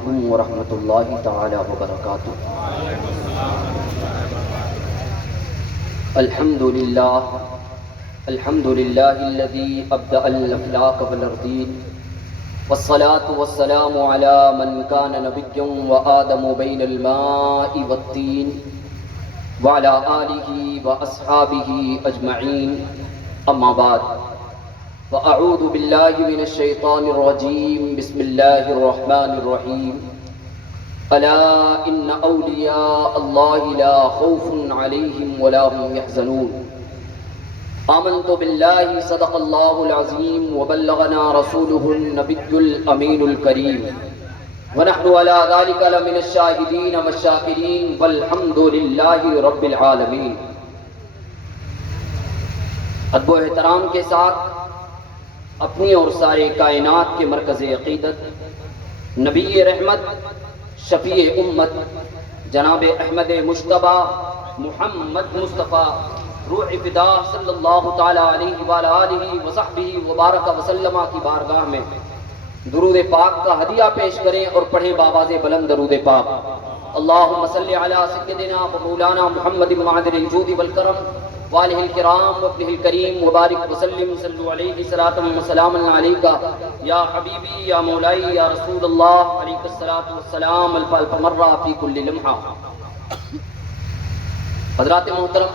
علیکم ورحمۃ اللہ تعالی وبرکاتہ۔ الحمد للہ الذی ابدأ الافلاق والارضین والصلاة والسلام علی من کان نبیا وآدم بین الماء والطین وعلی آلہ واصحابہ اجمعین، اما بعد فأعوذ باللہ من الشیطان الرجیم، بسم اللہ الرحمن الرحیم۔ الا ان اولیاء اللہ لا خوف علیہم ولا هم يحزنون۔ آمنت باللہ صدق اللہ العظیم وبلغنا رسوله النبی الامین الکریم، ونحن على ذلك لمن الشاہدین والشاکرین والحمد للہ رب العالمین۔ ادب و احترام کے ساتھ اپنی اور سارے کائنات کے مرکز عقیدت، نبی رحمت، شفیع امت، جناب احمد مجتبیٰ محمد مصطفیٰ روح فدا صلی اللہ تعالی علیہ وآلہ وصحبہ وبارک وسلم کی بارگاہ میں درود پاک کا ہدیہ پیش کریں اور پڑھیں بآواز بلند درود پاک۔ اللہم صلی علی سیدنا و مولانا محمد معدن الجود والکرم وآلہ الکرام وابنہ الکریم وبارک وسلم، صلو علیہ صلاۃ و سلام علیکہ یا حبیبی یا مولائی یا رسول اللہ، علیک الصلاۃ والسلام الف الف مرہ فی کل لمحہ۔ حضرات محترم،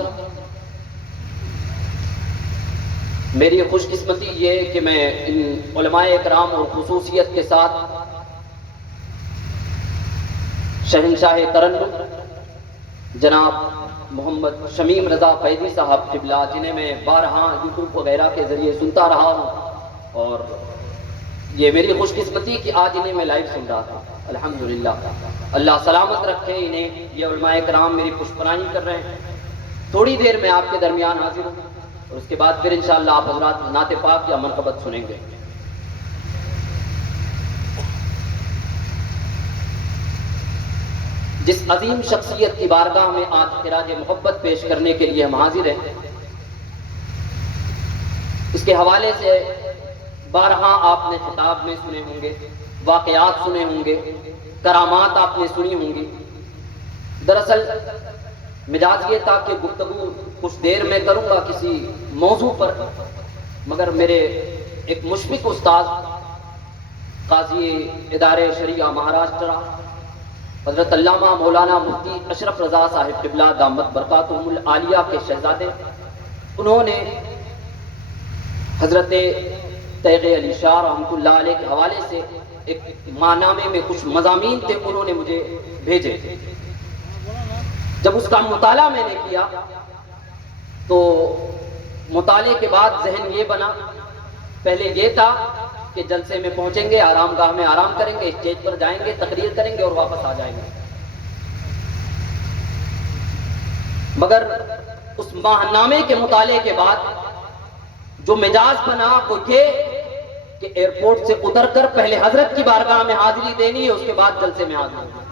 میری خوش قسمتی یہ کہ میں ان علماء اکرام اور خصوصیت کے ساتھ شہنشاہ ترنم جناب محمد شمیم رضا فیضی صاحب قبلہ، جنہیں میں بارہا یوٹیوب وغیرہ کے ذریعے سنتا رہا ہوں، اور یہ میری خوش قسمتی کہ آج انہیں میں لائیو سن رہا تھا۔ الحمدللہ، اللہ سلامت رکھے انہیں۔ یہ علماء کرام میری پشپناہی کر رہے ہیں۔ تھوڑی دیر میں آپ کے درمیان حاضر ہوں اور اس کے بعد پھر انشاءاللہ آپ حضرات نعت پاک یا منقبت سنیں گے۔ جس عظیم شخصیت کی بارگاہ میں آج خراج محبت پیش کرنے کے لیے ہم حاضر ہیں، اس کے حوالے سے بارہا آپ نے خطاب میں سنے ہوں گے، واقعات سنے ہوں گے، کرامات آپ نے سنی ہوں گی۔ دراصل مزاج یہ تھا کہ گفتگو کچھ دیر میں کروں گا کسی موضوع پر، مگر میرے ایک مشفق استاد قاضی ادارے شریعہ مہاراشٹرا حضرت علامہ مولانا مفتی اشرف رضا صاحب قبلہ دامت برکاتہم العالیہ کے شہزادے، انہوں نے حضرت تیغ علی شاہ رحمۃ اللہ علیہ کے حوالے سے ایک ماہنامے میں کچھ مضامین تھے، انہوں نے مجھے بھیجے۔ جب اس کا مطالعہ میں نے کیا تو مطالعے کے بعد ذہن یہ بنا، پہلے یہ تھا کہ جلسے میں پہنچیں گے، آرام گاہ میں آرام کریں گے، اسٹیج پر جائیں گے، تقریر کریں گے اور واپس آ جائیں گے، مگر اس ماہنامے کے مطالعے کے بعد جو مزاج بنا وہ یہ کہ ایئرپورٹ سے اتر کر پہلے حضرت کی بارگاہ میں حاضری دینی ہے، اس کے بعد جلسے میں حاضر ہونا۔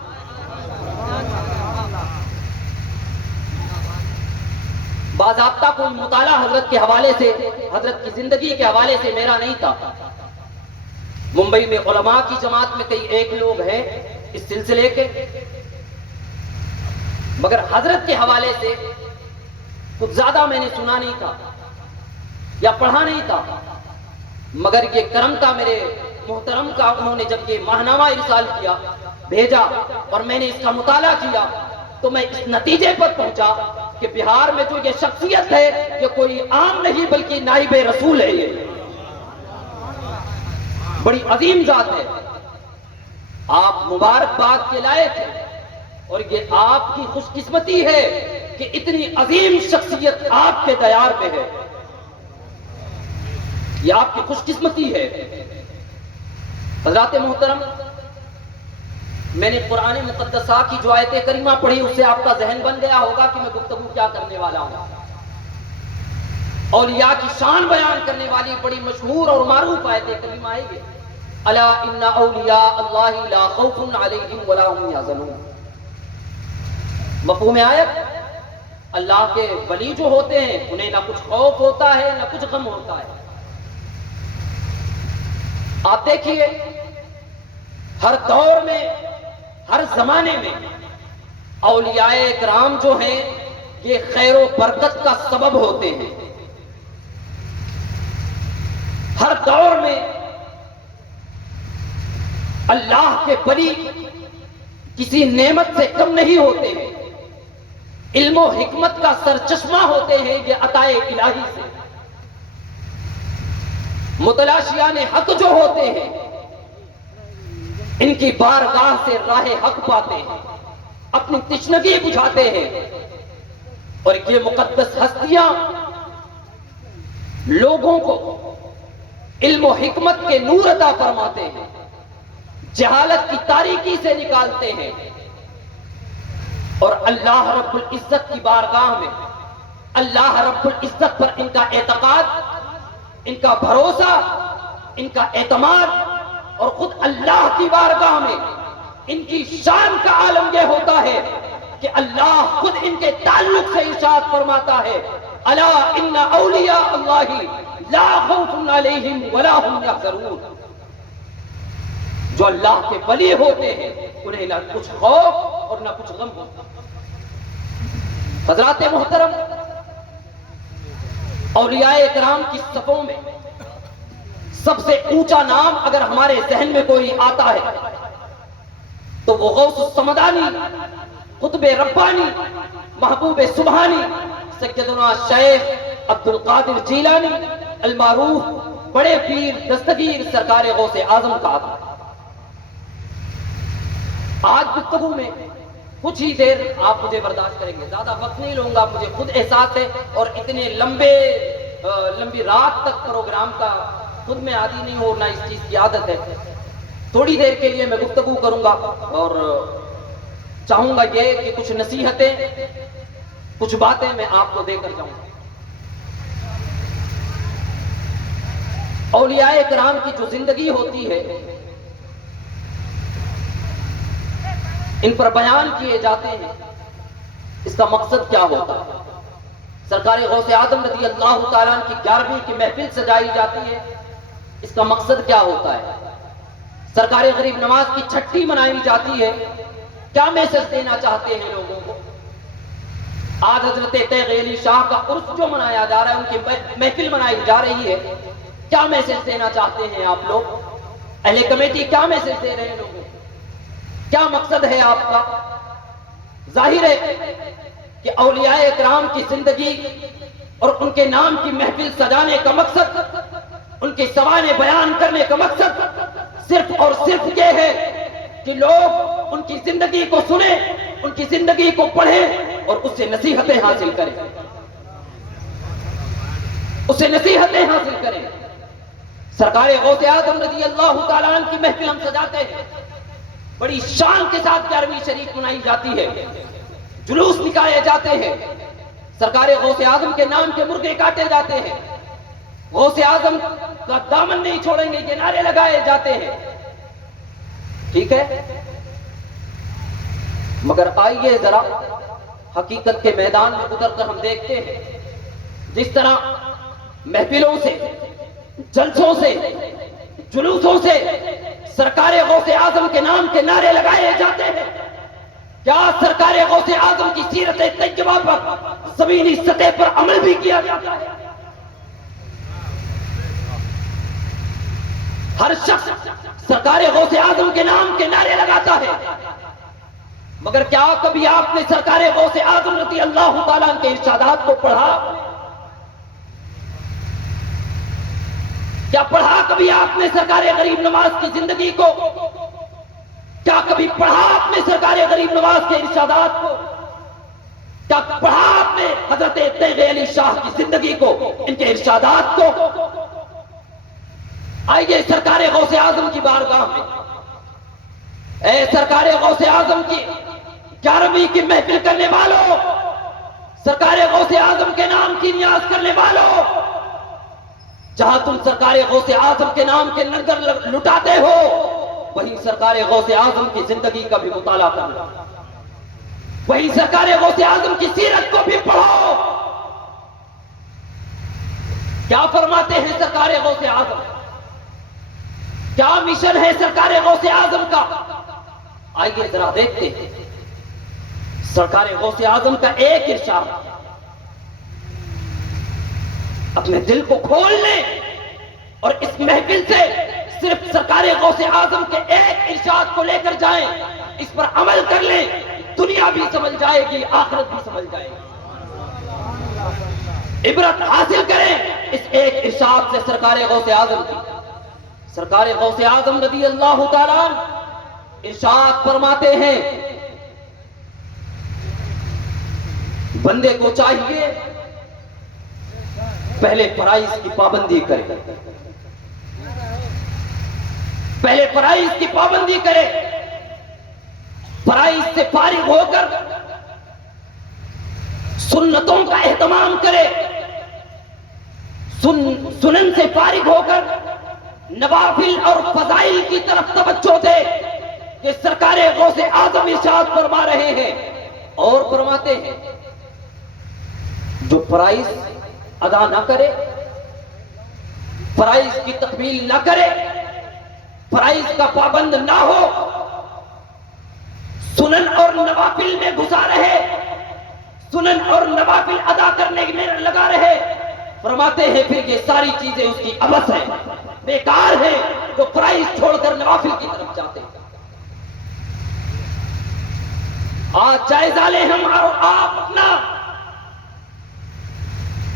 باضابطہ کوئی مطالعہ حضرت کے حوالے سے، حضرت کی زندگی کے حوالے سے میرا نہیں تھا۔ ممبئی میں علماء کی جماعت میں کئی ایک لوگ ہیں اس سلسلے کے، مگر حضرت کے حوالے سے کچھ زیادہ میں نے سنا نہیں تھا یا پڑھا نہیں تھا، مگر یہ کرم تھا میرے محترم کا، انہوں نے جب یہ ماہنامہ ارسال کیا بھیجا اور میں نے اس کا مطالعہ کیا تو میں اس نتیجے پر پہنچا کہ بہار میں جو یہ شخصیت ہے یہ کوئی عام نہیں بلکہ نائب رسول ہے، یہ بڑی عظیم ذات ہے۔ آپ مبارکباد کے لائق ہیں اور یہ آپ کی خوش قسمتی ہے کہ اتنی عظیم شخصیت آپ کے دیار میں ہے، یہ آپ کی خوش قسمتی ہے۔ حضرات محترم، میں نے قرآن مقدسہ کی جو آیت کریمہ پڑھی اس سے آپ کا ذہن بن گیا ہوگا کہ میں گفتگو کیا کرنے والا ہوں۔ اولیاء کی شان بیان کرنے والی بڑی مشہور اور معروف آیت کریمہ ہے یہ، الا ان اولیاء اللہ لا خوف علیہم ولا هم يحزنون۔ مفہوم آیت، اللہ کے ولی جو ہوتے ہیں انہیں نہ کچھ خوف ہوتا ہے نہ کچھ غم ہوتا ہے۔ آپ دیکھیے ہر دور میں ہر زمانے میں اولیاء کرام جو ہیں یہ خیر و برکت کا سبب ہوتے ہیں. ہر دور میں اللہ کے ولی کسی نعمت سے کم نہیں ہوتے ہیں. علم و حکمت کا سرچشمہ ہوتے ہیں یہ عطائے الہی سے. متلاشیان حق جو ہوتے ہیں ان کی بارگاہ سے راہ حق پاتے ہیں, اپنی تشنگی بجھاتے ہیں. اور یہ مقدس ہستیاں لوگوں کو علم و حکمت کے نور عطا فرماتے ہیں, جہالت کی تاریکی سے نکالتے ہیں, اور اللہ رب العزت کی بارگاہ میں اللہ رب العزت پر ان کا اعتقاد, ان کا بھروسہ, ان کا اعتماد, اور خود اللہ کی بارگاہ میں ان کی شان کا عالم یہ ہوتا ہے کہ اللہ خود ان کے تعلق سے ارشاد فرماتا ہے, الا ان اولیاء اللہ لا خوف علیہم ولا هم یحزنون. جو اللہ کے ولی ہوتے ہیں انہیں نہ کچھ خوف اور نہ کچھ غم ہوتا. حضرات محترم, اولیاء کرام کی صفوں میں سب سے اونچا نام اگر ہمارے ذہن میں کوئی آتا ہے تو وہ غوث الصمدانی, قطب ربانی, محبوب سبحانی, سیدنا شیخ عبد القادر جیلانی المعروف بڑے پیر دستگیر سرکار غوث اعظم کا آتا ہے. آج گفتگو میں کچھ ہی دیر آپ مجھے برداشت کریں گے, زیادہ وقت نہیں لوں گا, مجھے خود احساس ہے, اور اتنے لمبی رات تک پروگرام کا خود میں عادی نہیں ہوں, نہ اس چیز کی عادت ہے. تھوڑی دیر کے لیے میں گفتگو کروں گا اور چاہوں گا یہ کہ کچھ نصیحتیں, کچھ باتیں میں آپ کو دے کر جاؤں گا. اولیاء کرام کی جو زندگی ہوتی ہے ان پر بیان کیے جاتے ہیں, اس کا مقصد کیا ہوتا ہے؟ سرکار غوث اعظم رضی اللہ تعالیٰ کی 11ویں کی محفل سجائی جاتی ہے, اس کا مقصد کیا ہوتا ہے؟ سرکار غریب نواز کی چھٹی منائی جاتی ہے, کیا میسج دینا چاہتے ہیں لوگوں کو؟ آج حضرت تیغ علی شاہ کا عرس جو منایا جا رہا ہے, ان کی محفل منائی جا رہی ہے, کیا میسج دینا چاہتے ہیں آپ لوگ؟ اہل کمیٹی کیا میسج دے رہے ہیں لوگوں کو؟ کیا مقصد ہے آپ کا؟ ظاہر ہے کہ اولیاء کرام کی زندگی اور ان کے نام کی محفل سجانے کا مقصد, ان کے سوانح بیان کرنے کا مقصد صرف اور صرف یہ ہے کہ لوگ ان کی زندگی کو سنیں, ان کی زندگی کو پڑھیں اور اس سے نصیحتیں حاصل کریں, اس سے نصیحتیں حاصل کریں. سرکار غوث اعظم رضی اللہ تعالیٰ عنہ کی محفل ہم سجاتے ہیں, بڑی شان کے ساتھ 11ویں شریف منائی جاتی ہے, جلوس نکالے جاتے ہیں, سرکار غوث اعظم کے نام کے مرغے کاٹے جاتے ہیں, غوث اعظم کا دامن نہیں چھوڑیں گے یہ نعرے لگائے جاتے ہیں. ٹھیک ہے, مگر آئیے ذرا حقیقت کے میدان میں اتر کر ہم دیکھتے ہیں جس طرح محفلوں سے, جلسوں سے, جلوسوں سے سرکار غوث اعظم کے نام کے نعرے لگائے جاتے ہیں, کیا سرکار غوث اعظم کی سیرت طیبہ پر زمینی سطح پر عمل بھی کیا جاتا ہے؟ ہر شخص سرکار غوث اعظم کے نام کے نعرے لگاتا ہے, مگر کیا کبھی آپ نے سرکار غوث اعظم رضی اللہ تعالیٰ کے ارشادات کو پڑھا؟ کیا پڑھا کبھی آپ نے سرکار غریب نواز کی زندگی کو؟ کیا کبھی پڑھا آپ نے سرکار غریب نواز کے ارشادات کو؟ کیا پڑھا آپ نے حضرت تیغ علی شاہ کی زندگی کو, ان کے ارشادات کو؟ آئیے سرکار غوث اعظم کی بارگاہ میں, اے سرکار غوث اعظم کی 11ویں کی محفل کرنے والوں, سرکار غوث اعظم کے نام کی نیاز کرنے والوں, جہاں تم سرکار غوث اعظم کے نام کے لنگر لٹاتے ہو وہیں سرکار غوث اعظم کی زندگی کا بھی مطالعہ کرنا, وہیں سرکار غوث اعظم کی سیرت کو بھی پڑھو. کیا فرماتے ہیں سرکار غوث اعظم؟ کیا مشن ہے سرکار غوث اعظم کا؟ آئیے ذرا دیکھتے ہیں سرکار غوث اعظم کا ایک ارشاد، اپنے دل کو کھول لیں اور اس محفل سے صرف سرکار غوث اعظم کے ایک ارشاد کو لے کر جائیں، اس پر عمل کر لیں، دنیا بھی سمجھ جائے گی، آخرت بھی سمجھ جائے گی۔ عبرت حاصل کریں اس ایک ارشاد سے سرکار غوث اعظم کی۔ سرکار غوث اعظم رضی اللہ تعالیٰ ارشاد فرماتے ہیں، بندے کو چاہیے پہلے فرائض کی پابندی کرے، پہلے فرائض کی پابندی کرے، فرائض سے فارغ ہو کر سنتوں کا اہتمام کرے، سنن سے فارغ ہو کر نوافل اور فضائل کی طرف توجہ دے کہ سرکار غوث اعظم ارشاد فرما رہے ہیں اور فرماتے ہیں جو فرائض ادا نہ کرے، فرائض کی تکمیل نہ کرے، فرائض کا پابند نہ ہو، سنن اور نوافل میں گھسا رہے، سنن اور نوافل ادا کرنے میں لگا رہے، فرماتے ہیں پھر یہ ساری چیزیں اس کی عبث ہیں، بیکار ہیں، جو فرائض چھوڑ کر نوافل کی طرف جاتے ہیں۔ آج جائزہ لیں ہم اور آپ اپنا،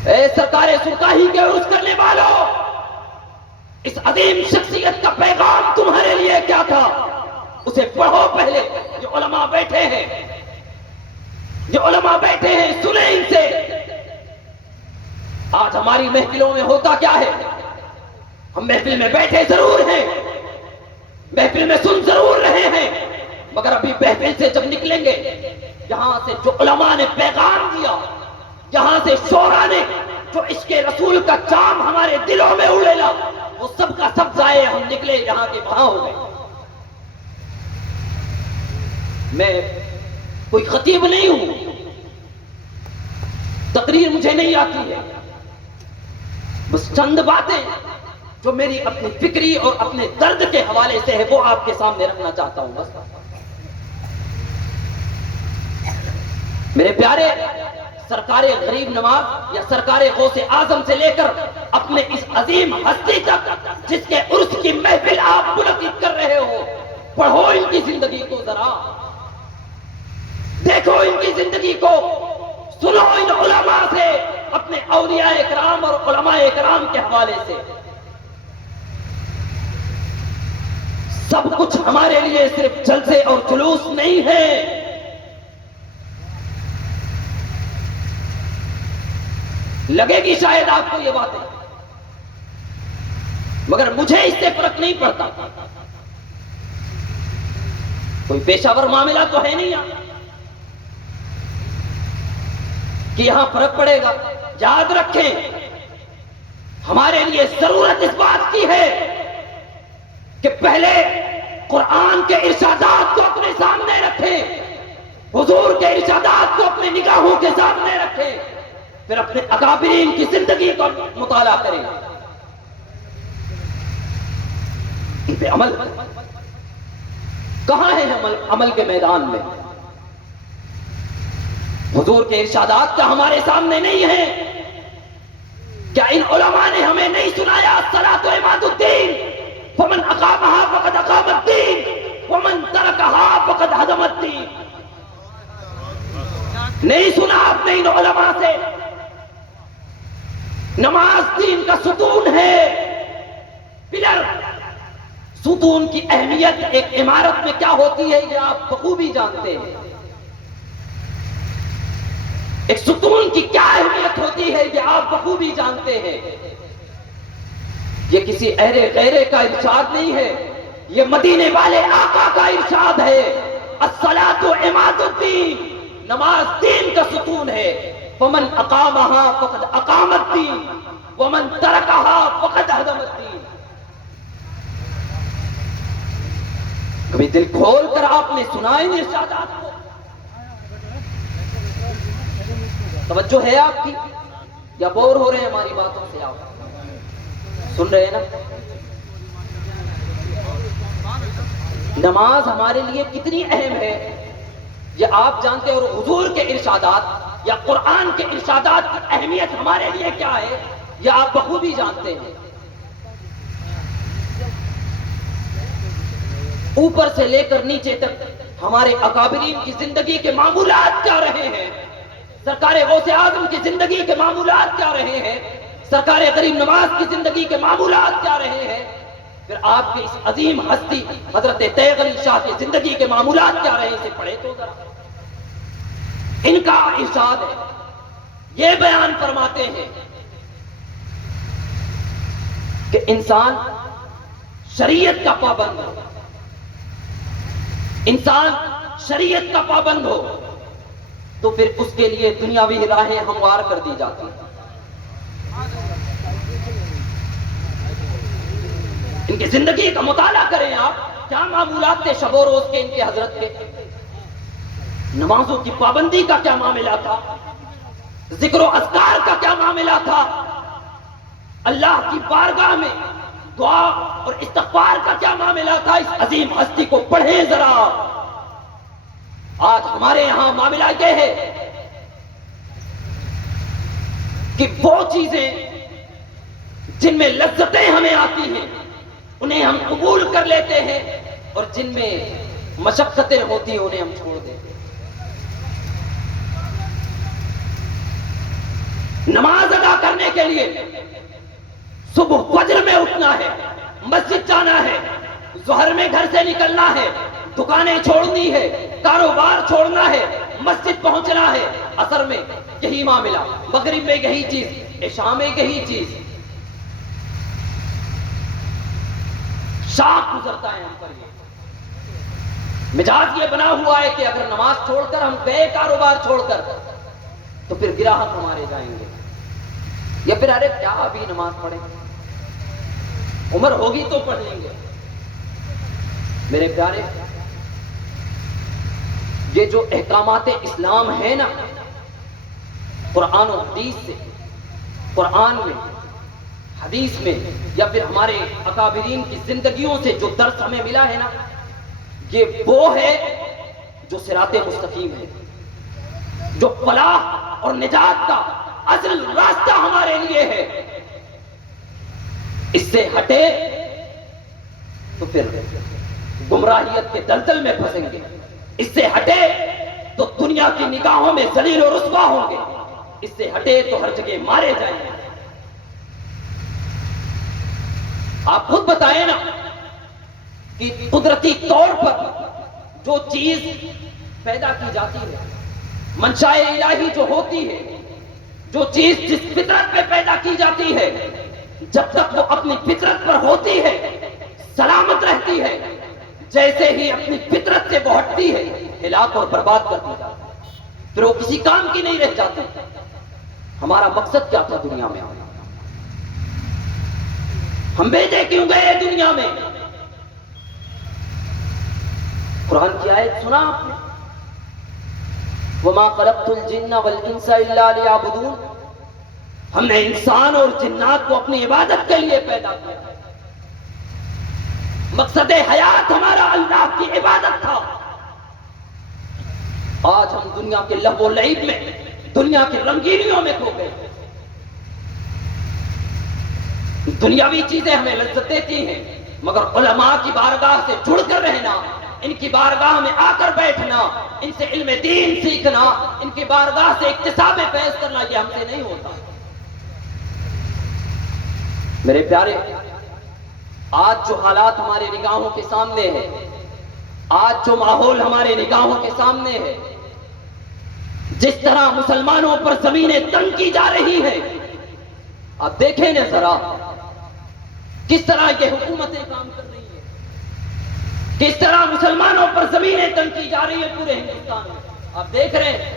اے سرکار سرکاہی کے عرض کرنے والوں، اس عظیم شخصیت کا پیغام تمہارے لیے کیا تھا، اسے پڑھو پہلے۔ جو علماء بیٹھے ہیں، جو علماء بیٹھے ہیں، سنیں ان سے۔ آج ہماری محفلوں میں ہوتا کیا ہے، ہم محفل میں بیٹھے ضرور ہیں، محفل میں سن ضرور رہے ہیں، مگر ابھی محفل سے جب نکلیں گے، یہاں سے جو علماء نے پیغام دیا، یہاں سے شعراء نے جو عشق رسول کا چام ہمارے دلوں میں اڑیلا، وہ سب کا سب ضائع، ہم نکلے یہاں کے وہاں ہو گئے۔ میں کوئی خطیب نہیں ہوں، تقریر مجھے نہیں آتی ہے، بس چند باتیں جو میری اپنی فکری اور اپنے درد کے حوالے سے ہے وہ آپ کے سامنے رکھنا چاہتا ہوں بس۔ میرے پیارے، سرکار غریب نواز یا سرکار غوث اعظم سے لے کر اپنے اس عظیم ہستی تک جس کے عرس کی محفل آپ منعقد کر رہے ہو، پڑھو ان کی زندگی کو ذرا، دیکھو ان کی زندگی کو، سنو ان علماء سے، اپنے اولیاء اکرام اور علماء اکرام کے حوالے سے۔ سب کچھ ہمارے لیے صرف جلسے اور جلوس نہیں ہے، لگے گی شاید آپ کو یہ باتیں، مگر مجھے اس سے فرق نہیں پڑتا، کوئی پیشہ ور معاملہ تو ہے نہیں یہاں کہ یہاں فرق پڑے گا۔ یاد رکھیں، ہمارے لیے ضرورت اس بات کی ہے کہ پہلے قرآن کے ارشادات کو اپنے سامنے رکھیں، حضور کے ارشادات کو اپنے نگاہوں کے سامنے رکھیں، پھر اپنے اکابرین کی زندگی کا مطالعہ کریں، ان پہ عمل۔ کہاں ہے عمل کے میدان میں؟ حضور کے ارشادات کا ہمارے سامنے نہیں ہے؟ کیا ان علماء نے ہمیں نہیں سنایا الصلاۃ عماد الدین، فمن اقامها فقد اقام الدین ومن ترکها فقد ہدم الدین؟ نہیں سنا آپ نے ان علماء سے؟ نماز دین کا ستون ہے، پلر۔ ستون کی اہمیت ایک عمارت میں کیا ہوتی ہے یہ آپ بخوبی جانتے ہیں۔ ایک ستون کی کیا اہمیت ہوتی ہے یہ آپ بخوبی جانتے ہیں۔ یہ کسی اہرے غیرے کا ارشاد نہیں ہے، یہ مدینے والے آقا کا ارشاد ہے۔ الصلاۃ عماد الدین، نماز دین کا ستون ہے۔ فمن اقامها فقد اقام الدین ومن ترکها فقد ہدم الدین۔ کبھی دل کھول کر آپ نے سنا ان ارشادات کو؟ توجہ ہے آپ کی یا بور ہو رہے ہیں ہماری باتوں سے؟ آپ سن رہے ہیں نا؟ نماز ہمارے لیے کتنی اہم ہے یہ آپ جانتے ہیں، اور حضور کے ارشادات یا قرآن کے ارشادات کی اہمیت ہمارے لیے کیا ہے یہ آپ بخوبی جانتے ہیں۔ اوپر سے لے کر نیچے تک ہمارے اکابرین کی زندگی کے معمولات کیا رہے ہیں، سرکار غوث اعظم کی زندگی کے معمولات کیا رہے ہیں، سرکار غریب نواز کی زندگی کے معمولات کیا رہے ہیں، پھر آپ کے اس عظیم ہستی حضرت تیغ علی شاہ کی زندگی کے معمولات کیا رہے، اسے پڑھے تو ذرا۔ ان کا ارشاد ہے، یہ بیان فرماتے ہیں کہ انسان شریعت کا پابند ہو، انسان شریعت کا پابند ہو تو پھر اس کے لیے دنیاوی راہیں ہموار کر دی جاتی ہیں۔ ان کی زندگی کا مطالعہ کریں آپ، کیا معمولات تھے شب و روز کے ان کے حضرت کے، نمازوں کی پابندی کا کیا معاملہ تھا، ذکر و اذکار کا کیا معاملہ تھا، اللہ کی بارگاہ میں دعا اور استغفار کا کیا معاملہ تھا۔ اس عظیم ہستی کو پڑھیں ذرا۔ آج ہمارے یہاں معاملہ یہ ہے کہ وہ چیزیں جن میں لذتیں ہمیں آتی ہیں انہیں ہم قبول کر لیتے ہیں، اور جن میں مشقتیں ہوتی ہیں انہیں ہم چھوڑ دیتے ہیں۔ نماز ادا کرنے کے لیے صبح فجر میں اٹھنا ہے، مسجد جانا ہے، ظہر میں گھر سے نکلنا ہے، دکانیں چھوڑنی ہے، کاروبار چھوڑنا ہے، مسجد پہنچنا ہے، عصر میں یہی معاملہ، مغرب میں یہی چیز، عشاء میں یہی چیز، شاخ گزرتا ہے ہم پر۔ یہ مزاج یہ بنا ہوا ہے کہ اگر نماز چھوڑ کر ہم گئے کاروبار چھوڑ کر تو پھر گراہک ہمارے جائیں گے، یا پھر ارے کیا ابھی نماز پڑھیں، عمر ہوگی تو پڑھ لیں گے۔ میرے پیارے، یہ جو احکامات اسلام ہیں نا، قرآن و حدیث سے، قرآن میں، حدیث میں، یا پھر ہمارے اکابرین کی زندگیوں سے جو درس ہمیں ملا ہے نا، یہ وہ ہے جو صراط مستقیم ہے، جو فلاح اور نجات کا اصل راستہ ہمارے لیے ہے۔ اس سے ہٹے تو پھر گمراہیت کے دلدل میں پھنسیں گے، اس سے ہٹے تو دنیا کی نگاہوں میں ذلیل و رسوا ہوں گے، اس سے ہٹے تو ہر جگہ مارے جائیں گے۔ آپ خود بتائیں نا کہ قدرتی طور پر جو چیز پیدا کی جاتی ہے، منشاء الہی جو ہوتی ہے، جو چیز جس فطرت پہ پیدا کی جاتی ہے، جب تک وہ اپنی فطرت پر ہوتی ہے سلامت رہتی ہے، جیسے ہی اپنی فطرت سے وہ ہٹتی ہے ہلاک اور برباد کر دی جاتی ہے، پھر وہ کسی کام کی نہیں رہ جاتی۔ ہمارا مقصد کیا تھا دنیا میں آنا؟ ہم بھیجے کیوں گئے دنیا میں؟ قرآن کی آیت سنا آپ نے، وَمَا خَلَقْتُ الْجِنَّ وَالْإِنسَ إِلَّا لِيَعْبُدُونَ، ہم نے انسان اور جنات کو اپنی عبادت کے لیے پیدا کیا۔ مقصد حیات ہمارا اللہ کی عبادت تھا۔ آج ہم دنیا کے لہو و لعب میں، دنیا کی رنگینیوں میں کھو گئے۔ دنیاوی چیزیں ہمیں لذت دیتی ہیں، مگر علماء کی بارگاہ سے جڑ کر رہنا، ان کی بارگاہ میں آ کر بیٹھنا، ان سے علم دین سیکھنا، ان کی بارگاہ سے اکتساب فیض کرنا، یہ ہم سے نہیں ہوتا۔ میرے پیارے، آج جو حالات ہمارے نگاہوں کے سامنے ہے، آج جو ماحول ہمارے نگاہوں کے سامنے ہے، جس طرح مسلمانوں پر زمینیں تنگ کی جا رہی ہیں، آپ دیکھیں نا ذرا کس طرح یہ حکومتیں کام کر رہی ہیں، کس طرح مسلمانوں پر زمینیں تنگ کی جا رہی ہیں پورے ہندوستان میں۔ آپ دیکھ رہے ہیں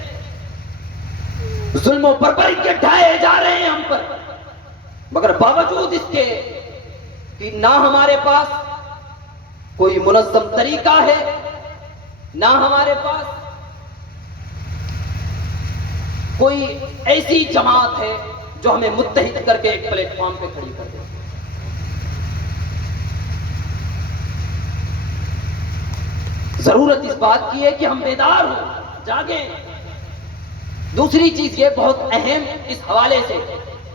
ظلم و بربری کے ڈھائے جا رہے ہیں ہم پر، مگر باوجود اس کے کہ نہ ہمارے پاس کوئی منظم طریقہ ہے، نہ ہمارے پاس کوئی ایسی جماعت ہے جو ہمیں متحد کر کے ایک پلیٹ فارم پہ کھڑی کر دے۔ ضرورت اس بات کی ہے کہ ہم بیدار ہوں، جاگیں۔ دوسری چیز یہ بہت اہم اس حوالے سے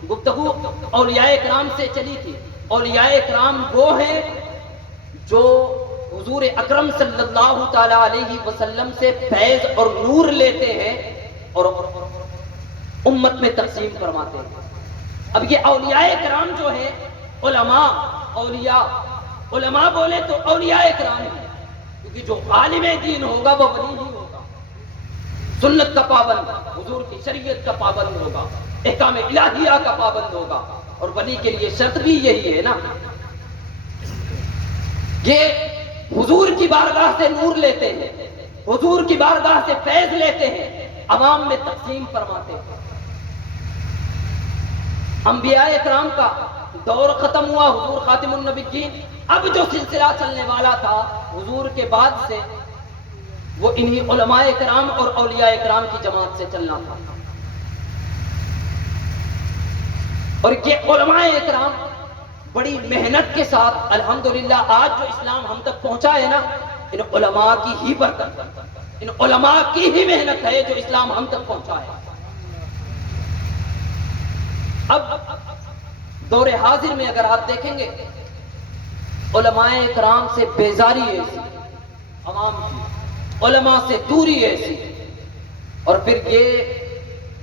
گفتگو اولیاء کرام سے چلی تھی۔ اولیاء کرام وہ ہیں جو حضور اکرم صلی اللہ تعالی علیہ وسلم سے فیض اور نور لیتے ہیں اور امت میں تقسیم فرماتے ہیں۔ اب یہ اولیاء کرام جو ہیں، علماء، اولیاء، علماء بولے تو اولیاء کرام ہیں، کیونکہ جو عالم دین ہوگا وہ ولی ہی ہوگا، سنت کا پابند، حضور کی شریعت کا پابند ہوگا، احکام الہیہ کا پابند ہوگا، اور ولی کے لیے شرط بھی یہی ہے نا، یہ حضور کی بارگاہ سے نور لیتے ہیں، حضور کی بارگاہ سے فیض لیتے ہیں، عوام میں تقسیم فرماتے ہیں۔ انبیاء کرام کا دور ختم ہوا، حضور خاتم النبیین، اب جو سلسلہ چلنے والا تھا حضور کے بعد سے وہ انہی علماء کرام اور اولیاء کرام کی جماعت سے چلنا تھا۔ اور یہ علماء کرام بڑی محنت کے ساتھ الحمدللہ آج جو اسلام ہم تک پہنچا ہے نا، ان علماء کی ہی برکت، ان علماء کی ہی محنت ہے جو اسلام ہم تک پہنچا ہے۔ اب دور حاضر میں اگر آپ دیکھیں گے علماء کرام سے بیزاری ایسی عوام کی، علماء سے دوری ایسی، اور پھر یہ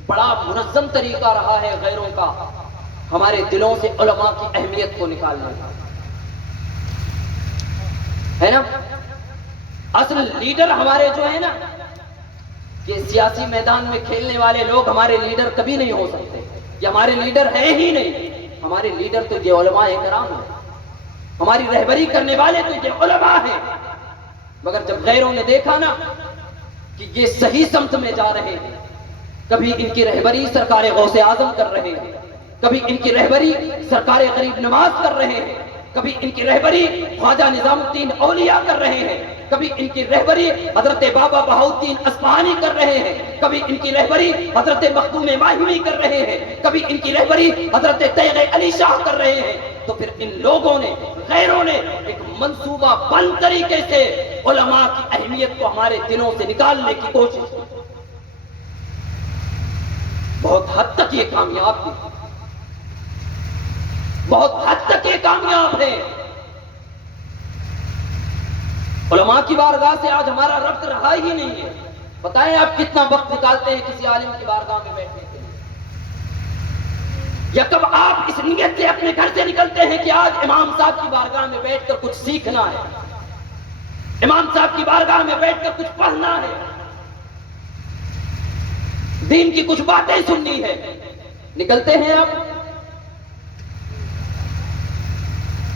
بڑا منظم طریقہ رہا ہے غیروں کا ہمارے دلوں سے علماء کی اہمیت کو نکالنے کا، ہے نا۔ اصل لیڈر ہمارے جو ہے نا، یہ سیاسی میدان میں کھیلنے والے لوگ ہمارے لیڈر کبھی نہیں ہو سکتے، یہ ہمارے لیڈر ہیں ہی نہیں۔ ہمارے لیڈر تو یہ علماء کرام ہیں، ہماری رہبری کرنے والے تو یہ علماء ہیں۔ مگر جب غیروں نے دیکھا نا کہ یہ صحیح سمت میں جا رہے ہیں، کبھی ان کی رہبری سرکار غوث اعظم کر رہے ہیں، کبھی ان کی رہبری سرکار غریب نواز کر رہے ہیں، کبھی ان کی رہبری خواجہ نظام الدین اولیاء کر رہے ہیں، کبھی ان کی رہبری حضرت بابا بہاؤالدین اصفہانی کر رہے ہیں، کبھی ان کی رہبری حضرت مخدوم ماہوی کر رہے ہیں، کبھی ان کی رہبری حضرت تیغ علی شاہ کر رہے ہیں، تو پھر ان لوگوں نے، غیروں نے ایک منصوبہ بند طریقے سے علماء کی اہمیت کو ہمارے دلوں سے نکالنے کی کوشش کی۔ بہت حد تک یہ کامیاب تھی، بہت حد تک یہ کامیاب ہے۔ علماء کی بارگاہ سے آج ہمارا ربط رہا ہی نہیں ہے۔ بتائیں آپ کتنا وقت نکالتے ہیں کسی عالم کی بارگاہ میں بیٹھنے کے لیے؟ یا کب آپ اس نیت سے اپنے گھر سے نکلتے ہیں کہ آج امام صاحب کی بارگاہ میں بیٹھ کر کچھ سیکھنا ہے، امام صاحب کی بارگاہ میں بیٹھ کر کچھ پڑھنا ہے، دین کی کچھ باتیں سننی ہے؟ نکلتے ہیں آپ؟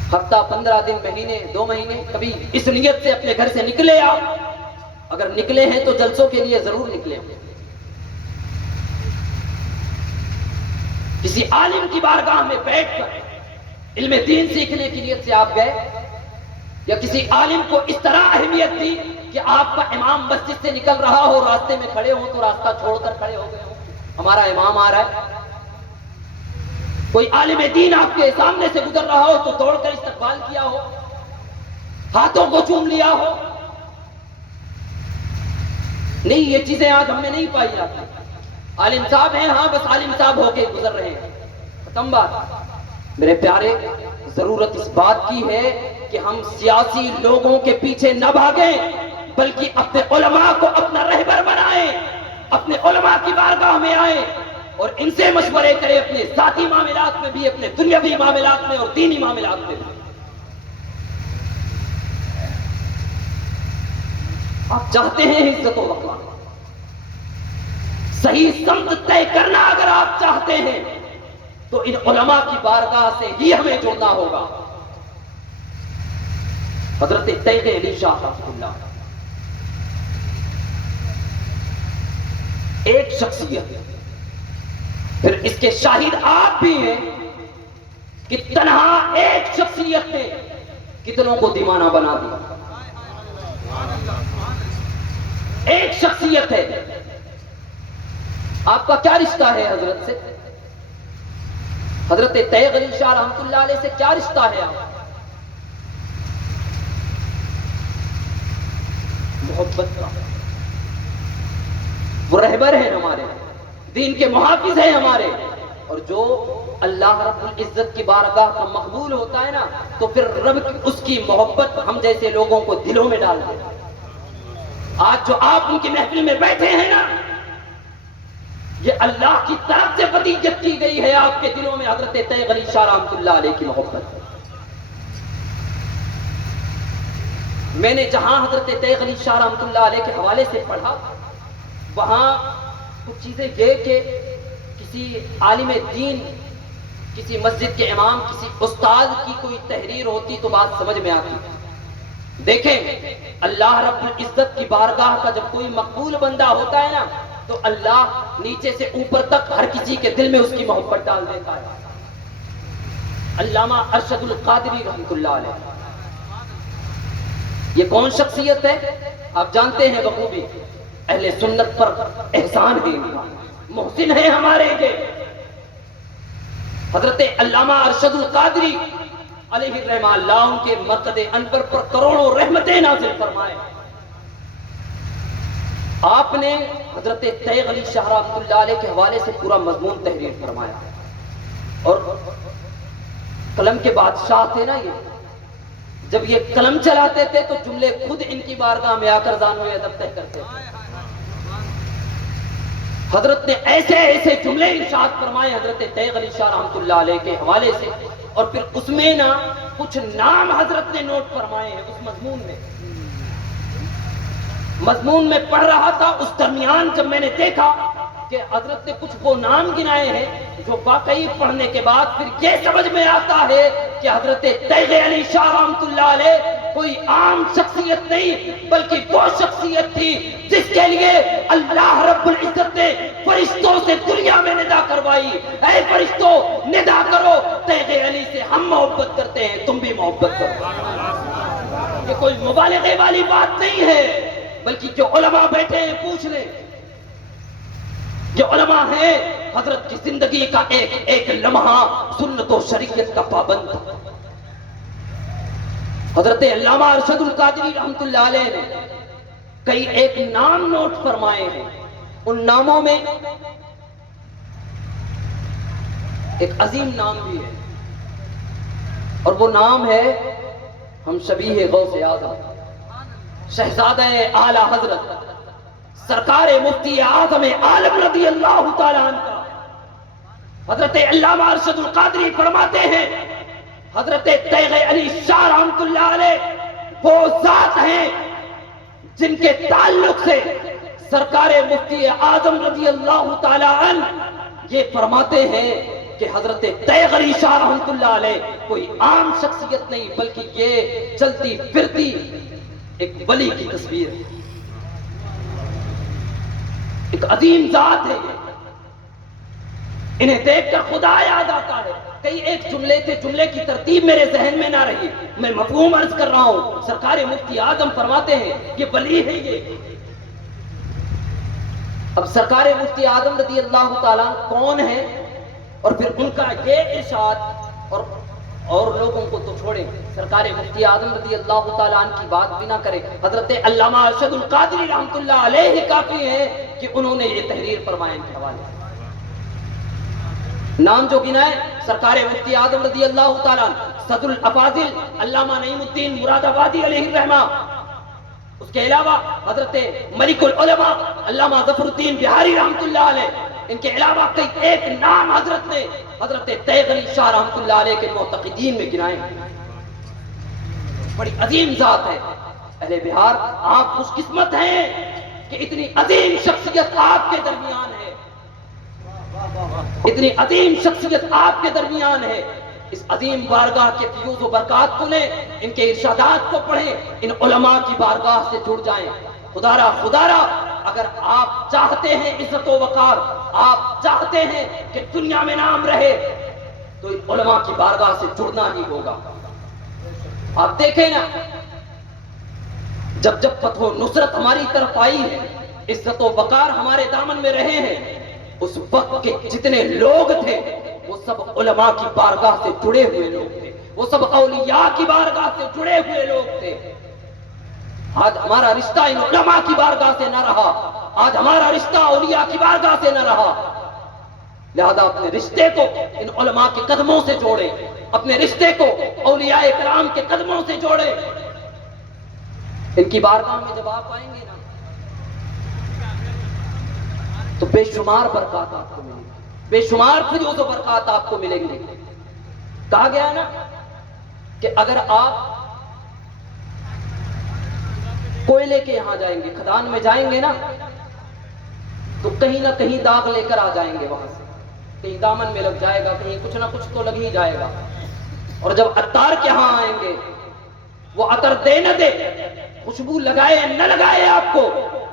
ہفتہ، 15 دن، مہینے، 2 مہینے، کبھی اس نیت سے اپنے گھر سے نکلے آپ؟ اگر نکلے ہیں تو جلسوں کے لیے ضرور نکلے۔ کسی عالم کی بارگاہ میں بیٹھ کر علم دین سیکھنے کی نیت سے آپ گئے، یا کسی عالم کو اس طرح اہمیت دی کہ آپ کا امام مسجد سے نکل رہا ہو، راستے میں کھڑے ہو تو راستہ چھوڑ کر کھڑے ہو گئے ہو، ہمارا امام آ رہا ہے؟ کوئی عالم دین آپ کے سامنے سے گزر رہا ہو تو دوڑ کر استقبال کیا ہو، ہاتھوں کو چوم لیا ہو؟ نہیں، یہ چیزیں آج ہم نے نہیں پائی جاتی۔ عالم صاحب ہیں، ہاں بس عالم صاحب ہو کے گزر رہے ہیں، ختم بات۔ میرے پیارے، ضرورت اس بات کی ہے کہ ہم سیاسی لوگوں کے پیچھے نہ بھاگیں، بلکہ اپنے علماء کو اپنا رہبر بنائیں، اپنے علماء کی بارگاہ میں آئیں اور ان سے مشورے کریں، اپنے ذاتی معاملات میں بھی، اپنے دنیاوی معاملات میں اور دینی معاملات میں بھی۔ آپ چاہتے ہیں عزت و وقار، صحیح سمت طے کرنا اگر آپ چاہتے ہیں تو ان علماء کی بارگاہ سے ہی ہمیں جڑنا ہوگا۔ حضرت تیغ علی شاہ رحمۃ اللہ ایک شخصیت، پھر اس کے شاہد آپ بھی ہیں کہ تنہا ایک شخصیت نے کتنوں کو دیوانہ بنا دیا۔ ایک شخصیت ہے۔ آپ کا کیا رشتہ ہے حضرت سے؟ حضرت تیغ علی شاہ رحمۃ اللہ علیہ سے کیا رشتہ ہے آپ؟ محبت کا، وہ رہبر ہیں ہمارے، دین کے محافظ ہیں ہمارے. اور جو اللہ رب العزت کی بارگاہ کا مقبول ہوتا ہے نا تو پھر رب اس کی محبت ہم جیسے لوگوں کو دلوں میں ڈال دیتا ہے. آج جو آپ ان کی محفل میں بیٹھے ہیں نا، یہ اللہ کی طرف سے ودیعت کی گئی ہے آپ کے دلوں میں حضرت تیغ علی شاہ رحمۃ اللہ علیہ کی محبت. میں نے جہاں حضرت تیغ علی شاہ رحمۃ اللہ علیہ کے حوالے سے پڑھا، وہاں کچھ چیزیں یہ کہ کسی عالم دین، کسی مسجد کے امام، کسی استاد کی کوئی تحریر ہوتی تو بات سمجھ میں آتی. دیکھیں اللہ رب العزت کی بارگاہ کا جب کوئی مقبول بندہ ہوتا ہے نا تو اللہ نیچے سے اوپر تک ہر کسی کے دل میں اس کی محبت ڈال دیتا ہے. علامہ ارشد القادری رحمۃ اللہ علیہ، یہ کون شخصیت ہے آپ جانتے ہیں بخوبی، اہل سنت پر احسان ہے، محسن ہے ہمارے یہ. حضرت علامہ ارشد القادری علیہ الرحمہ اللہ ان کے مرقد انور پر کروڑوں رحمتیں نازل فرمائے. آپ نے حضرت تیغ علی شاہ رحمۃ اللہ علیہ کے حوالے سے پورا مضمون تحریر فرمایا. اور قلم کے بادشاہ تھے نا یہ، جب یہ قلم چلاتے تھے تو جملے خود ان کی بارگاہ میں آ کر زانوئے ادب طے کرتے تھے. حضرت نے ایسے ایسے جملے ارشاد فرمائے حضرت تیغ علی شاہ رحمۃ اللہ علیہ کے حوالے سے، اور پھر اس میں نا کچھ نام حضرت نے نوٹ فرمائے ہیں اس مضمون میں پڑھ رہا تھا. اس درمیان جب میں نے دیکھا کہ حضرت نے کچھ وہ نام گنائے ہیں جو واقعی پڑھنے کے بعد پھر یہ سمجھ میں آتا ہے کہ حضرت تیغ علی شاہ رحمۃ اللہ علیہ کوئی عام شخصیت نہیں بلکہ وہ شخصیت تھی جس کے لیے اللہ رب العزت نے فرشتوں سے دنیا میں ندا کروائی. اے فرشتوں ندا کرو، تیغ علی سے ہم محبت کرتے ہیں، تم بھی محبت کرو. یہ کوئی مبالغے والی بات نہیں ہے، بلکہ جو علماء بیٹھے ہیں پوچھ لیں. یہ علماء ہیں حضرت کی زندگی کا ایک ایک لمحہ سنت و شریعت کا پابند تھا. حضرت علامہ ارشد القادری رحمۃ اللہ علیہ نے کئی ایک نام نوٹ فرمائے ہیں. ان ناموں میں ایک عظیم نام بھی ہے، اور وہ نام ہے ہم شبیہ غوث اعظم شہزادہ اعلی حضرت سرکار مفتی اعظم عالم رضی اللہ تعالیٰ عنہ کا. حضرت علامہ ارشد القادری فرماتے ہیں حضرت تیغ علی شاہ رحمۃ اللہ علیہ وہ ذات ہیں جن کے تعلق سے سرکار مفتی اعظم رضی اللہ تعالیٰ عنہ یہ فرماتے ہیں کہ حضرت تیغ علی شاہ رحمۃ اللہ علیہ کوئی عام شخصیت نہیں بلکہ یہ چلتی پھرتی ایک ولی کی تصویر ہے، ایک عظیم ذات ہے. انہیں دیکھ کر خدا یاد آتا ہے. کئی ایک جملے تھے، جملے کی ترتیب میرے ذہن میں نہ رہی، میں مفہوم عرض کر رہا ہوں. سرکار مفتی اعظم فرماتے ہیں یہ ولی ہے یہ. اب سرکار مفتی اعظم رضی اللہ تعالیٰ کون ہے، اور پھر ان کا یہ ارشاد اور لوگوں کو تو چھوڑیں، سرکار مفتی اعظم رضی اللہ تعالیٰ عنہ کی بات بھی نہ کریں. حضرت علامہ ارشد القادری رحمۃ اللہ علیہ ہی کافی ہے کہ انہوں نے یہ تحریر فرمائے ان کے حوالے سے. نام جو گنائے سرکار مفتی اعظم رضی اللہ تعالیٰ عنہ، صدر الافاضل علامہ نعیم الدین مراد آبادی علیہ الرحمہ، اس کے علاوہ حضرت ملک العلماء علامہ ظفر الدین بہاری رحمۃ اللہ علیہ، ان کے علاوہ کئی ایک نام حضرت نے حضرت تیغ علی شاہ رحمۃ اللہ علیہ کے معتقدین میں گنائے. بڑی عظیم ذات ہے. اہل بہار آپ خوش قسمت ہیں کہ اتنی عظیم شخصیت آپ کے درمیان ہے، اتنی عظیم شخصیت آپ کے درمیان ہے. اس عظیم بارگاہ کے فیوز و برکات کو لیں، ان کے ارشادات کو پڑھیں، ان علماء کی بارگاہ سے جڑ جائیں. خدا را اگر آپ چاہتے ہیں عزت و وقار، آپ چاہتے ہیں کہ دنیا میں نام رہے، تو ان علماء کی بارگاہ سے جڑنا ہی ہوگا. آپ دیکھیں نا، جب فتح و نصرت ہماری طرف آئی ہے، عزت و وقار ہمارے دامن میں رہے ہیں، اس وقت کے جتنے لوگ تھے وہ سب علماء کی بارگاہ سے جڑے ہوئے لوگ تھے، وہ سب اولیاء کی بارگاہ سے جڑے ہوئے لوگ تھے. آج ہمارا رشتہ ان علماء کی بارگاہ سے نہ رہا، آج ہمارا رشتہ اولیاء کی بارگاہ سے نہ رہا، لہذا اپنے رشتے کو ان علماء کے قدموں سے جوڑے، اپنے رشتے کو اولیاء کرام کے قدموں سے جوڑے۔ ان کی بارگاہ میں جب آپ آئیں گے نا تو بے شمار برکات آپ کو ملیں گی، بے شمار فیوز و برکات آپ کو ملیں گے۔ کہا گیا نا کہ اگر آپ کوئلے کے یہاں جائیں گے، کھدان میں جائیں گے نا تو کہیں نہ کہیں داغ لے کر آ جائیں گے، وہاں سے کہیں دامن میں لگ جائے گا، کہیں کچھ نہ کچھ تو لگ ہی جائے گا۔ اور جب عطار کے ہاں آئیں گے، وہ عطر دے نہ دے، خوشبو لگائے نہ لگائے آپ کو،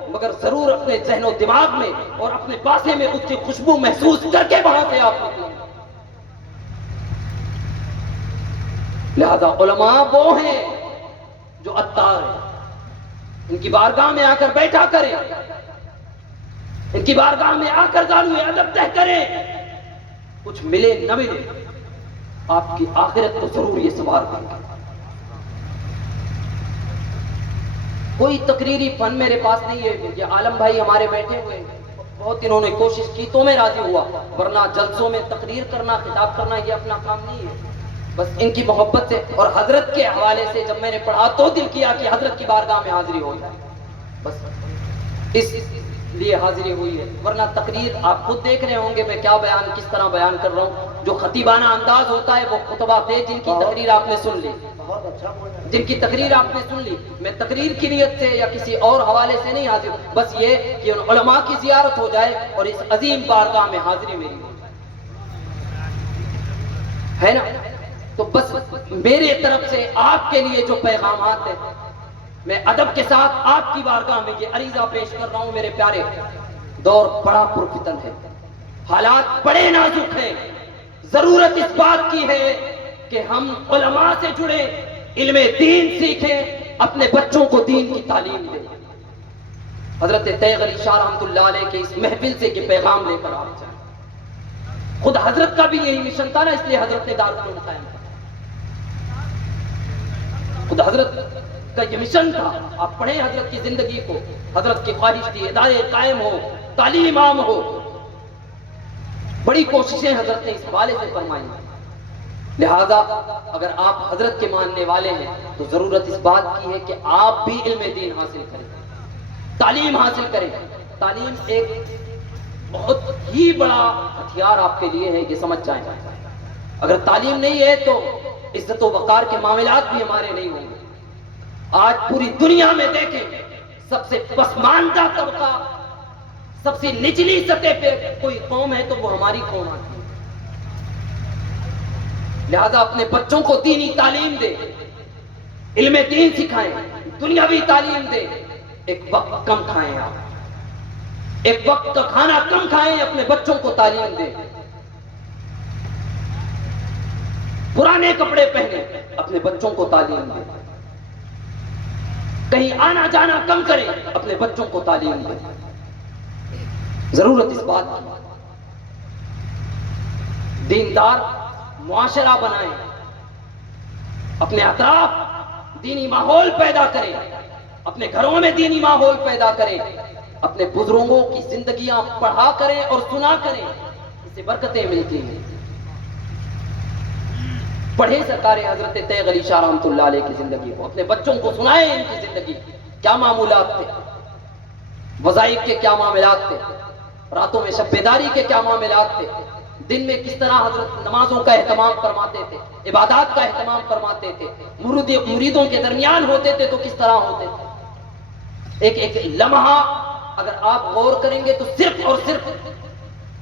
مگر ضرور اپنے ذہن و دماغ میں اور اپنے پاسے میں اس کی خوشبو محسوس کر کے وہاں سے آپ کو۔ لہذا علماء وہ ہیں جو عطار ہیں، ان کی بارگاہ میں آ کر بیٹھا کریں، ان کی بارگاہ میں آ کر زانوئے ادب طے کریں، کچھ ملے نہ ملے آپ کی آخرت تو ضرور یہ سوال کریں۔ کوئی تقریری فن میرے پاس نہیں ہے، یہ عالم بھائی ہمارے بیٹھے ہوئے بہت انہوں نے کوشش کی تو میں راضی ہوا، ورنہ جلسوں میں تقریر کرنا، خطاب کرنا یہ اپنا کام نہیں ہے۔ بس ان کی محبت سے اور حضرت کے حوالے سے جب میں نے پڑھا تو دل کیا کہ حضرت کی بارگاہ میں حاضری ہو جائے، بس اس لیے حاضری ہوئی ہے، ورنہ تقریر آپ خود دیکھ رہے ہوں گے میں کیا بیان کس طرح بیان کر رہا ہوں۔ جو خطیبانہ انداز ہوتا ہے وہ خطبہ تھے جن کی تقریر آپ نے سن لی، جن کی تقریر آپ نے سن لی۔ میں تقریر کی نیت سے یا کسی اور حوالے سے نہیں حاضر، بس یہ کہ ان علماء کی زیارت ہو جائے اور اس عظیم بارگاہ میں حاضری میری ہو جائے، ہے نا؟ تو بس میرے طرف سے آپ کے لیے جو پیغامات ہیں، میں ادب کے ساتھ آپ کی بارگاہ میں یہ عریضہ پیش کر رہا ہوں۔ میرے پیارے، دور بڑا پرفتن ہے، حالات بڑے نازک ہیں، ضرورت اس بات کی ہے کہ ہم علماء سے جڑیں، علم دین سیکھیں، اپنے بچوں کو دین کی تعلیم دیں۔ حضرت تیغ علی شاہ رحمۃ اللہ علیہ کے اس محفل سے یہ پیغام لے کر آپ جائیں۔ خود حضرت کا بھی یہی مشن تھا نا، اس لیے حضرت نے دارالعلوم قائم کیا۔ خود حضرت کا یہ مشن تھا، آپ پڑھیں حضرت کی زندگی کو، حضرت کی خواہش تھی ادارے قائم ہو، تعلیم عام ہو، بڑی کوششیں حضرت نے اس حوالے سے فرمائی۔ لہذا اگر آپ حضرت کے ماننے والے ہیں تو ضرورت اس بات کی ہے کہ آپ بھی علم دین حاصل کریں، تعلیم حاصل کریں۔ تعلیم ایک بہت ہی بڑا ہتھیار آپ کے لیے ہے، یہ سمجھ جائیں۔ اگر تعلیم نہیں ہے تو عزت و وقار کے معاملات بھی ہمارے نہیں ہوں گے۔ آج پوری دنیا میں دیکھیں، سب سے پسماندہ طبقہ، سب سے نچلی سطح پہ کوئی قوم ہے تو وہ ہماری قوم آتی ہے۔ لہذا اپنے بچوں کو دینی تعلیم دیں، علم دین سکھائیں، دنیاوی تعلیم دیں۔ ایک وقت کم کھائیں، آپ ایک وقت کا کھانا کم کھائیں، اپنے بچوں کو تعلیم دیں۔ پرانے کپڑے پہنیں، اپنے بچوں کو تعلیم دیں۔ کہیں آنا جانا کم کریں، اپنے بچوں کو تعلیم دیں۔ ضرورت اس بات کی، دیندار معاشرہ بنائیں، اپنے اطراف دینی ماحول پیدا کریں، اپنے گھروں میں دینی ماحول پیدا کریں، اپنے بزرگوں کی زندگیاں پڑھا کریں اور سنا کریں، اس سے برکتیں ملتی ہیں۔ پڑھیں سرکار حضرت تیغ علی شاہ رحمۃ اللہ علیہ کی زندگی کو، اپنے بچوں کو سنائیں ان کی زندگی، کیا معمولات تھے، وظائف کے کیا معاملات تھے، راتوں میں شب بیداری کے کیا معاملات تھے، دن میں کس طرح حضرت نمازوں کا اہتمام فرماتے تھے، عبادات کا اہتمام فرماتے تھے، مریدوں کے درمیان ہوتے تھے تو کس طرح ہوتے تھے۔ ایک ایک لمحہ اگر آپ غور کریں گے تو صرف اور صرف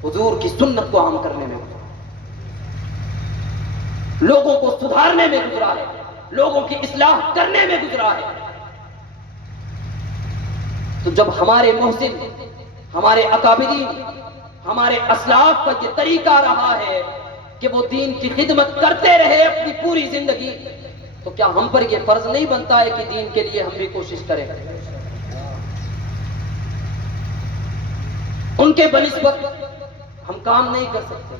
حضور کی سنت کو عام کرنے میں گزرا، لوگوں کو سدھارنے میں گزرا ہے، لوگوں کی اصلاح کرنے میں گزرا ہے۔ تو جب ہمارے محسن، ہمارے اکابرین، ہمارے اسلاف کا یہ طریقہ رہا ہے کہ وہ دین کی خدمت کرتے رہے اپنی پوری زندگی، تو کیا ہم پر یہ فرض نہیں بنتا ہے کہ دین کے لیے ہم بھی کوشش کریں؟ ان کے بنسبت ہم کام نہیں کر سکتے،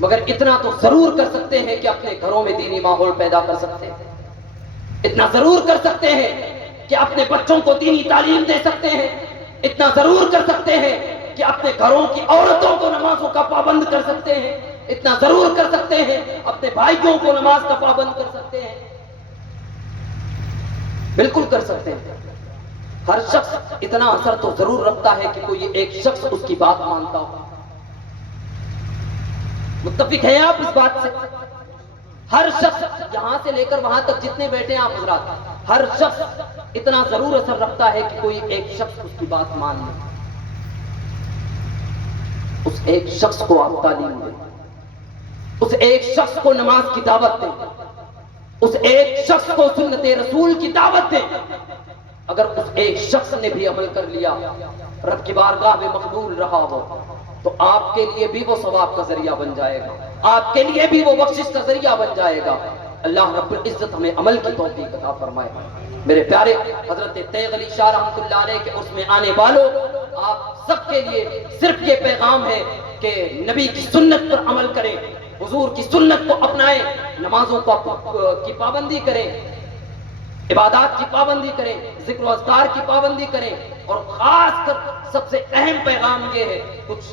مگر اتنا تو ضرور کر سکتے ہیں کہ اپنے گھروں میں دینی ماحول پیدا کر سکتے ہیں، اتنا ضرور کر سکتے ہیں کہ اپنے بچوں کو دینی تعلیم دے سکتے ہیں، اتنا ضرور کر سکتے ہیں کہ اپنے گھروں کی عورتوں کو نمازوں کا پابند کر سکتے ہیں، اتنا ضرور کر سکتے ہیں اپنے بھائیوں کو نماز کا پابند کر سکتے ہیں، بالکل کر سکتے ہیں۔ ہر شخص اتنا اثر تو ضرور رکھتا ہے کہ کوئی ایک شخص اس کی بات مانتا ہو۔ متفق ہیں آپ اس بات سے؟ ہر شخص یہاں سے لے کر وہاں تک جتنے بیٹھے ہیں آپ حضرات، ہر شخص اتنا ضرور اثر رکھتا ہے کہ کوئی ایک شخص اس کی بات مان لے، اس ایک شخص کو آپ تعلیم دیں، اس ایک شخص کو نماز کی دعوت دیں، اس ایک شخص کو سنت رسول کی دعوت دیں۔ اگر اس ایک شخص نے بھی عمل کر لیا، رب کی بارگاہ میں مقبول رہا ہو، تو آپ کے لیے بھی وہ ثواب کا ذریعہ بن جائے گا، آپ کے لیے بھی وہ بخشش کا ذریعہ بن جائے گا۔ اللہ رب العزت ہمیں عمل کی توفیق عطا فرمائے۔ میرے پیارے حضرت تیغ علی شاہ رحمۃ اللہ علیہ کے اس میں آنے والوں، آپ سب کے لیے صرف یہ پیغام ہے کہ نبی کی سنت پر عمل کریں، حضور کی سنت کو اپنائیں، نمازوں کی پابندی کریں، عبادات کی پابندی کریں، ذکر و اذکار کی پابندی کریں، اور خاص کر سب سے اہم پیغام یہ ہے کچھ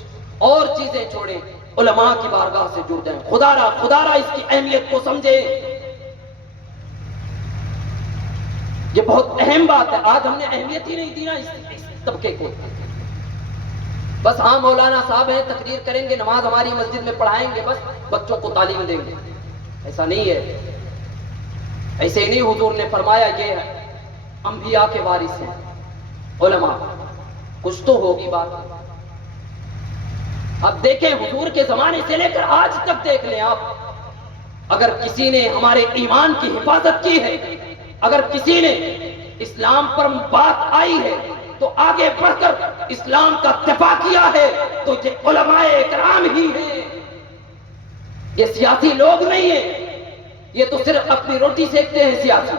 اور چیزیں چھوڑیں، علماء کی بارگاہ سے جڑ جائیں۔ خدا را اس کی اہمیت کو سمجھیں، یہ بہت اہم بات ہے۔ آج ہم نے اہمیت ہی نہیں دی نا اس طبقے کو، بس ہاں مولانا صاحب ہیں، تقریر کریں گے، نماز ہماری مسجد میں پڑھائیں گے، بس بچوں کو تعلیم دیں گے۔ ایسا نہیں ہے، ایسے نہیں۔ حضور نے فرمایا یہ انبیاء کے وارث ہیں علماء، کچھ تو ہوگی بات۔ اب دیکھیں حضور کے زمانے سے لے کر آج تک دیکھ لیں آپ، اگر کسی نے ہمارے ایمان کی حفاظت کی ہے، اگر کسی نے اسلام پر بات آئی ہے تو آگے بڑھ کر اسلام کا دفاع کیا ہے، تو یہ علماء اکرام ہی ہیں، یہ سیاسی لوگ نہیں ہیں، یہ تو صرف اپنی روٹی سیکتے ہیں سیاسی۔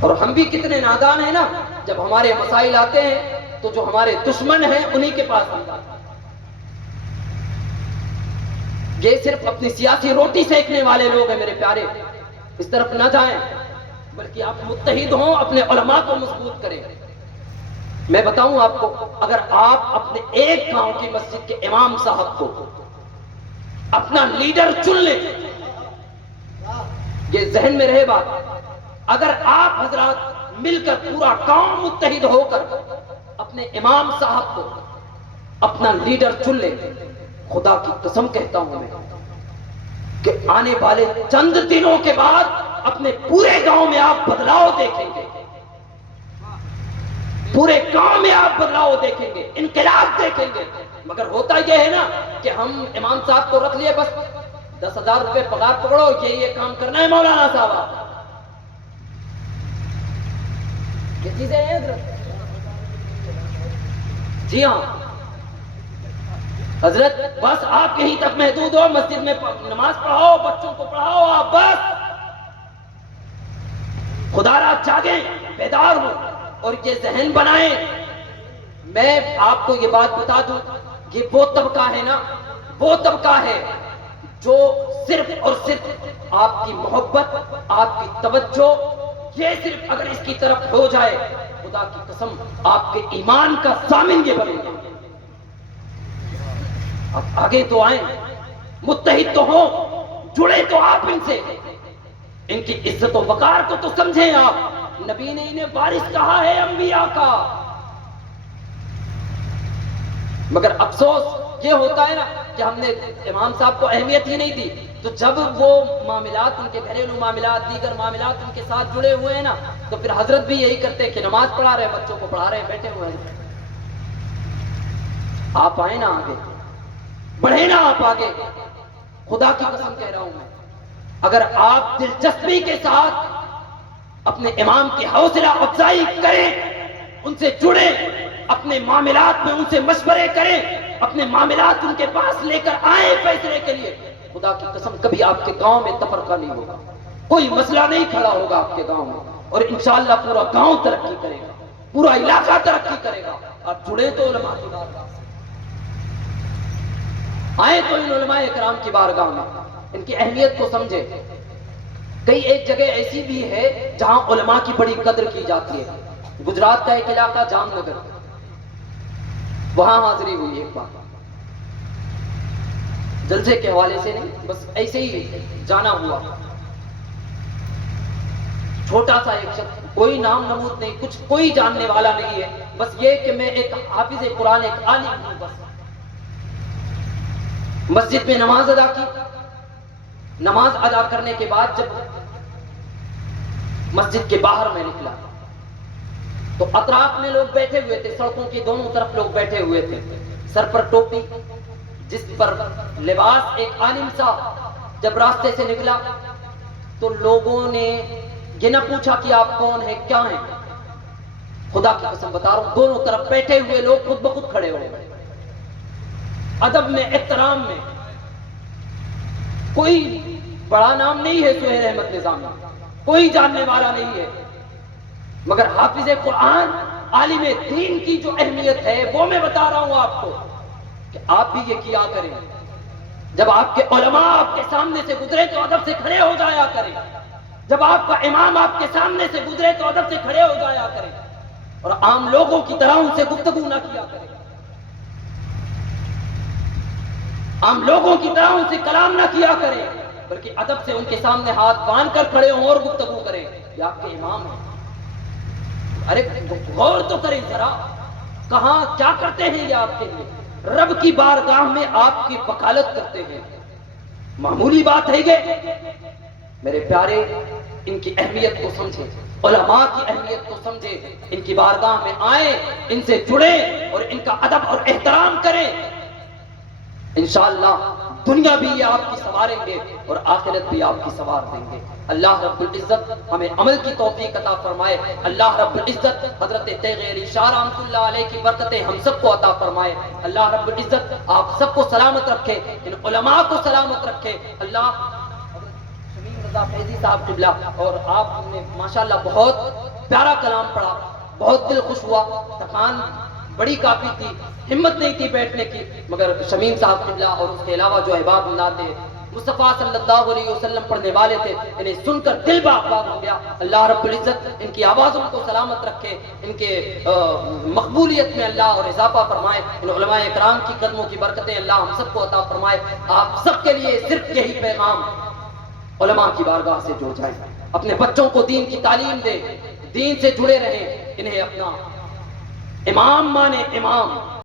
اور ہم بھی کتنے نادان ہیں نا، جب ہمارے مسائل آتے ہیں تو جو ہمارے دشمن ہیں انہی کے پاس آتا ہے۔ یہ صرف اپنی سیاسی روٹی سیکنے والے لوگ ہیں۔ میرے پیارے، اس طرف نہ جائیں، بلکہ آپ متحد ہوں، اپنے علماء کو مضبوط کریں۔ میں بتاؤں آپ کو، اگر آپ اپنے ایک گاؤں کی مسجد کے امام صاحب کو اپنا لیڈر چن لیں، یہ ذہن میں رہے بات، اگر آپ حضرات مل کر پورا گاؤں متحد ہو کر اپنے امام صاحب کو اپنا لیڈر چن لیں، خدا کی قسم کہتا ہوں میں کہ آنے والے چند دنوں کے بعد اپنے پورے گاؤں میں آپ بدلاؤ دیکھیں گے، پورے گاؤں میں آپ بدلاؤ دیکھیں گے، انقلاب دیکھیں گے۔ مگر ہوتا یہ ہے نا کہ ہم امام صاحب کو رکھ لیے، بس 10,000 روپے پگار پکڑو، یہ کام کرنا ہے مولانا صاحب۔ یہ چیزیں ہیں حضرت، جی ہاں حضرت، بس آپ یہیں تک محدود ہو، مسجد میں نماز پڑھاؤ، بچوں کو پڑھاؤ آپ، بس خدا را جاگیں، بیدار ہو اور یہ ذہن بنائیں۔ میں آپ کو یہ بات بتا دوں، یہ وہ طبقہ ہے نا، وہ طبقہ ہے جو صرف اور صرف آپ کی محبت، آپ کی توجہ، یہ صرف اگر اس کی طرف ہو جائے، خدا کی قسم آپ کے ایمان کا ضامن یہ بنے گا۔ اب آگے تو آئیں، متحد تو ہوں، جڑے تو آپ ان سے، ان کی عزت و وقار کو تو سمجھیں آپ۔ نبی نے انہیں وارث کہا ہے انبیاء کا، مگر افسوس یہ ہوتا ہے نا کہ ہم نے امام صاحب کو اہمیت ہی نہیں دی، تو جب وہ معاملات، ان کے گھریلو معاملات، دیگر معاملات ان کے ساتھ جڑے ہوئے ہیں نا، تو پھر حضرت بھی یہی کرتے کہ نماز پڑھا رہے، بچوں کو پڑھا رہے، بیٹھے ہوئے ہیں۔ آپ آئیں نا آگے، بڑھیں نا آپ آگے، خدا کی قسم کہہ رہا ہوں میں، اگر آپ دلچسپی کے ساتھ اپنے امام کی حوصلہ افزائی کریں، ان سے جڑیں، اپنے معاملات میں ان سے مشورے کریں، اپنے معاملات ان کے پاس لے کر آئیں فیصلے کے لیے، خدا کی قسم کبھی آپ کے گاؤں میں تفرقہ نہیں ہوگا، کوئی مسئلہ نہیں کھڑا ہوگا آپ کے گاؤں میں، اور انشاءاللہ پورا گاؤں ترقی کرے گا، پورا علاقہ ترقی کرے گا۔ آپ جڑے تو علماء کی بارگاہ سے، آئے تو ان علماء اکرام کی بارگاہ میں، ان کی اہمیت کو سمجھے۔ کئی ایک جگہ ایسی بھی ہے جہاں علماء کی بڑی قدر کی جاتی ہے. گجرات کا ایک علاقہ جام نگر، وہاں حاضری ہوئی ایک بار، جلسے کے حوالے سے نہیں، بس ایسے ہی جانا ہوا. چھوٹا سا ایک شخص، کوئی نام نمود نہیں، کچھ کوئی جاننے والا نہیں ہے، بس یہ کہ میں ایک حافظ قرآن، ایک عالم ہوں بس. مسجد میں نماز ادا کی. نماز ادا کرنے کے بعد جب مسجد کے باہر میں نکلا تو اطراف میں لوگ بیٹھے ہوئے تھے، سڑکوں کے دونوں طرف لوگ بیٹھے ہوئے تھے، سر پر ٹوپی، جس پر لباس ایک عالم سا. جب راستے سے نکلا تو لوگوں نے یہ نہ پوچھا کہ آپ کون ہیں، کیا ہیں. خدا کی قسم بتا رہا ہوں، دونوں طرف بیٹھے ہوئے لوگ خود بخود کھڑے ہو گئے. ادب میں، احترام میں. کوئی بڑا نام نہیں ہے سہیل احمد نظامی، کوئی جاننے والا نہیں ہے، مگر حافظ قرآن، عالم دین کی جو اہمیت ہے وہ میں بتا رہا ہوں آپ کو، کہ آپ بھی یہ کیا کریں. جب آپ کے علماء آپ کے سامنے سے گزرے تو ادب سے کھڑے ہو جایا کریں. جب آپ کا امام آپ کے سامنے سے گزرے تو ادب سے کھڑے ہو جایا کریں، اور عام لوگوں کی طرح ان سے گفتگو نہ کیا کریں، عام لوگوں کی طرح ان سے کلام نہ کیا کریں، بلکہ ادب سے ان کے سامنے ہاتھ باندھ کر کھڑے ہوں اور گفتگو کریں. یہ آپ کے امام ہیں. ارے غور تو کریں ذرا، کہاں کیا کرتے ہیں یہ آپ کے لیے. رب کی بارگاہ میں آپ کی وکالت کرتے ہیں، معمولی بات ہے یہ. میرے پیارے، ان کی اہمیت کو سمجھیں، علماء کی اہمیت کو سمجھیں، ان کی بارگاہ میں آئیں، ان سے جڑیں اور ان کا ادب اور احترام کریں. انشاءاللہ دنیا بھی یہ آپ کی سنواریں گے اور آخرت بھی آپ کی سنوار دیں گے. اللہ رب العزت ہمیں عمل کی توفیق عطا فرمائے. اللہ رب العزت حضرت تیغ علی شاہ رحمۃ اللہ علیہ کی برکتیں ہم سب کو عطا فرمائے. اللہ رب العزت آپ سب کو سلامت رکھے، ان علماء کو سلامت رکھے. اللہ شمیم رضا فیضی صاحب قبلہ، اور آپ نے ماشاءاللہ بہت پیارا کلام پڑھا، بہت دل خوش ہوا. تھکان بڑی کافی تھی، ہمت نہیں تھی بیٹھنے کی، مگر شمیم صاحب قبلہ اور اس کے علاوہ جو احباب اللہ تھے، مصطفیٰ صلی اللہ علیہ وسلم پڑھنے والے تھے، انہیں سن کر دل باغ باغ ہو گیا. اللہ رب العزت ان کی آوازوں کو سلامت رکھے، ان کے مقبولیت میں اللہ اور اضافہ فرمائے. ان علماء اکرام کی قدموں کی برکتیں اللہ ہم سب کو عطا فرمائے. آپ سب کے لیے صرف یہی پیغام، علماء کی بارگاہ سے جڑ جائیں، اپنے بچوں کو دین کی تعلیم دیں، دین سے جڑے رہیں، انہیں اپنا امام مانے. امام